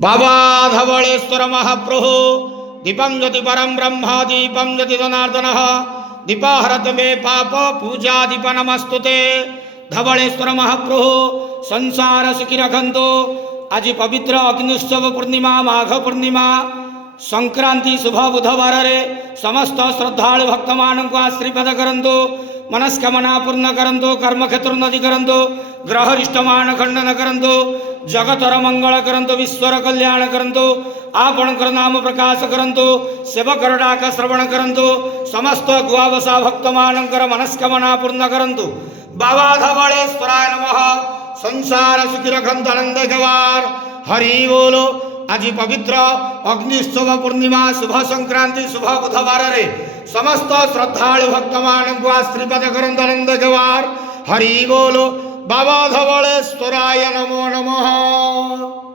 बाबा धवलेश्वर महाप्रभु दीपं ज्योति परम ब्रह्म दीपं ज्योति जनार्दन दीपाहरत मे पाप पूजा दीप नमस्तुते। धवलेश्वर महाप्रभु संसार सुखी रखंतो। आज पवित्र अग्निउत्सव पूर्णिमा माघ पूर्णिमा संक्रांति शुभ बुधवार रे समस्त श्रद्धालु भक्त मान को आशीर्वाद करंतु। मनस्कामना पूर्ण करंतु। कर्म क्षेत्र उन्नति करंतु। ग्रह रिष्टमान खंडन करंतु। जगतर मंगल करंतु। विश्वर कल्याण करंतु। आपणकर नाम प्रकाश करंतु। सेवकर डाक श्रवण करंतु। समस्त गुआवसा भक्त मानकर मनस्कामना पूर्ण करंतु। बाबा धवलेश्वराय नमः। संसार सुखी रखंतु आनंद गवार। हरि बोलो। आज पवित्र अग्निउत्सव पूर्णिमा शुभ संक्रांति शुभ बुधवार रे समस्त श्रद्धालु भक्त मान को आशीर्वाद करंतु आनंद गवार। हरि बोलो। बाबा धवलेश्वराय नमो नमः।